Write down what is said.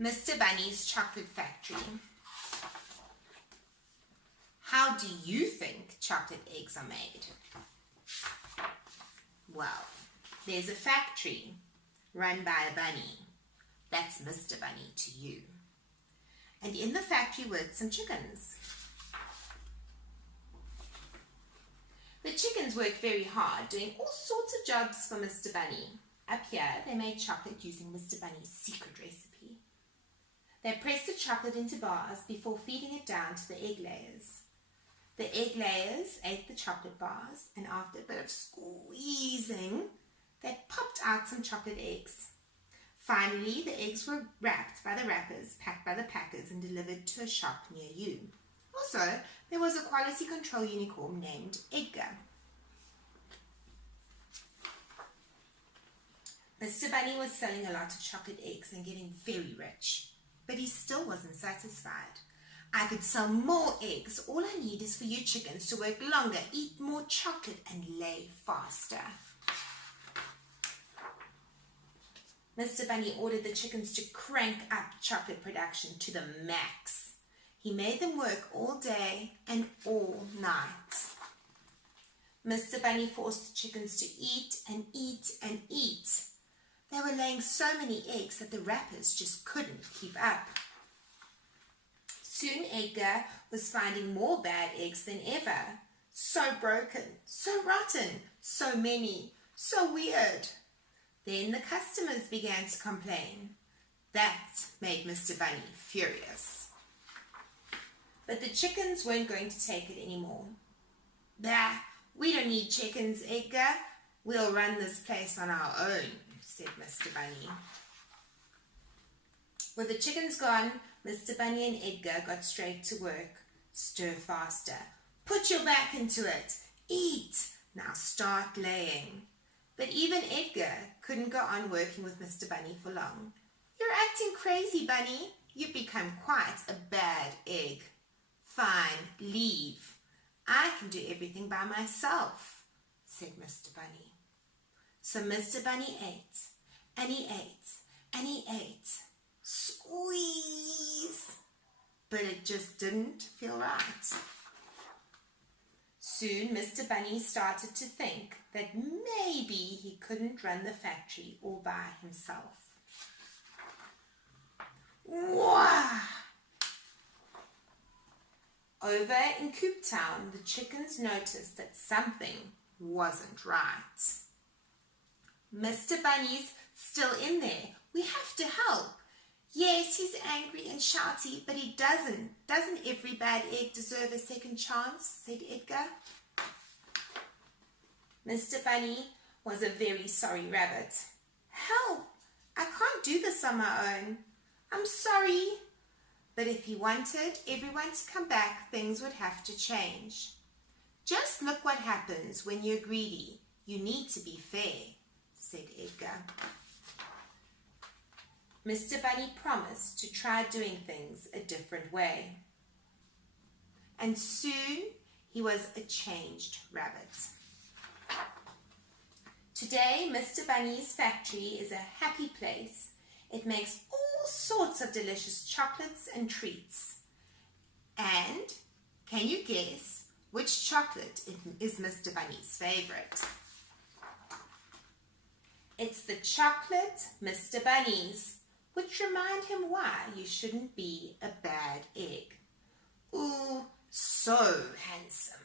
Mr. Bunny's Chocolate Factory. How do you think chocolate eggs are made? Well, there's a factory run by a bunny. That's Mr. Bunny to you. And in the factory worked some chickens. The chickens worked very hard, doing all sorts of jobs for Mr. Bunny. Up here, they made chocolate using Mr. Bunny's secret recipe. They pressed the chocolate into bars before feeding it down to the egg layers. The egg layers ate the chocolate bars, and after a bit of squeezing, they popped out some chocolate eggs. Finally, the eggs were wrapped by the wrappers, packed by the packers, and delivered to a shop near you. Also, there was a quality control unicorn named Edgar. Mr. Bunny was selling a lot of chocolate eggs and getting very rich, but he still wasn't satisfied. I could sell more eggs. All I need is for you chickens to work longer, eat more chocolate, and lay faster. Mr. Bunny ordered the chickens to crank up chocolate production to the max. He made them work all day and all night. Mr. Bunny forced the chickens to eat and eat and eat. They were laying so many eggs that the wrappers just couldn't keep up. Soon Edgar was finding more bad eggs than ever. So broken, so rotten, so many, so weird. Then the customers began to complain. That made Mr. Bunny furious. But the chickens weren't going to take it anymore. Bah, we don't need chickens, Edgar. We'll run this place on our own, said Mr. Bunny. With the chickens gone, Mr. Bunny and Edgar got straight to work. Stir faster. Put your back into it. Eat. Now start laying. But even Edgar couldn't go on working with Mr. Bunny for long. You're acting crazy, Bunny. You've become quite a bad egg. Fine, leave. I can do everything by myself, said Mr. Bunny. So Mr. Bunny ate, and he ate, and he ate. Squeeze! But it just didn't feel right. Soon Mr. Bunny started to think that maybe he couldn't run the factory all by himself. Wah! Over in Coop Town, the chickens noticed that something wasn't right. Mr. Bunny's still in there. We have to help. Yes, he's angry and shouty, but he doesn't. Doesn't every bad egg deserve a second chance? Said Edgar. Mr. Bunny was a very sorry rabbit. Help! I can't do this on my own. I'm sorry. But if he wanted everyone to come back, things would have to change. Just look what happens when you're greedy. You need to be fair, said Edgar. Mr. Bunny promised to try doing things a different way. And soon he was a changed rabbit. Today, Mr. Bunny's factory is a happy place. It makes all sorts of delicious chocolates and treats. And can you guess which chocolate is Mr. Bunny's favorite? It's the chocolate Mr. Bunny's, which remind him why you shouldn't be a bad egg. Ooh, so handsome.